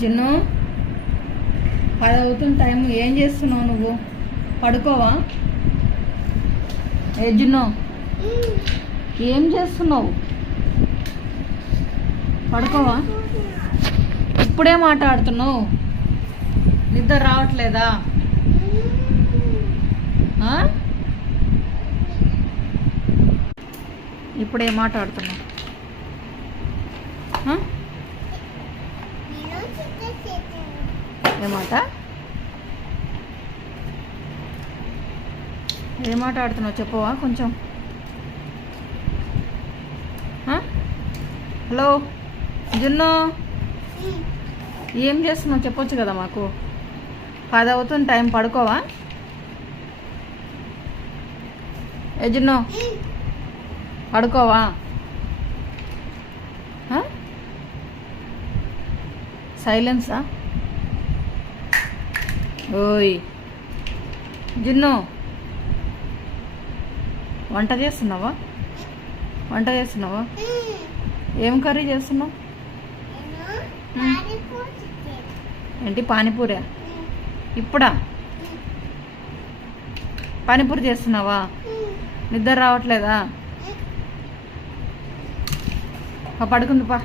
Gin 10 అవుతుంది time. ఏం చేస్తున్నావు నువ్వు? పడుకోవా? ఏ జిన్ను, ఏం చేస్తున్నావు? పడుకోవా? ఇప్పుడే మాట్లాడుతున్నావు, నిద్ర రావట్లేదా? ఇప్పుడే మాట్లాడుతున్నావు? ఏమాట ఏం మాట్లాడుతున్నావు చెప్పవా కొంచెం? హలో జున్ను, ఏం చేస్తున్నావు చెప్పొచ్చు కదా మాకు? 10 అవుతుంది టైం. పడుకోవా? ఏ జున్ను, పడుకోవా? సైలెన్సా? ఓయ్ జున్ను, వంట చేస్తున్నావా? ఏం కర్రీ చేస్తున్నావు? ఏంటి, పానీపూరా? ఇప్పుడా పానీపూరి చేస్తున్నావా? నిద్ర రావట్లేదా? పడుకుంది పా.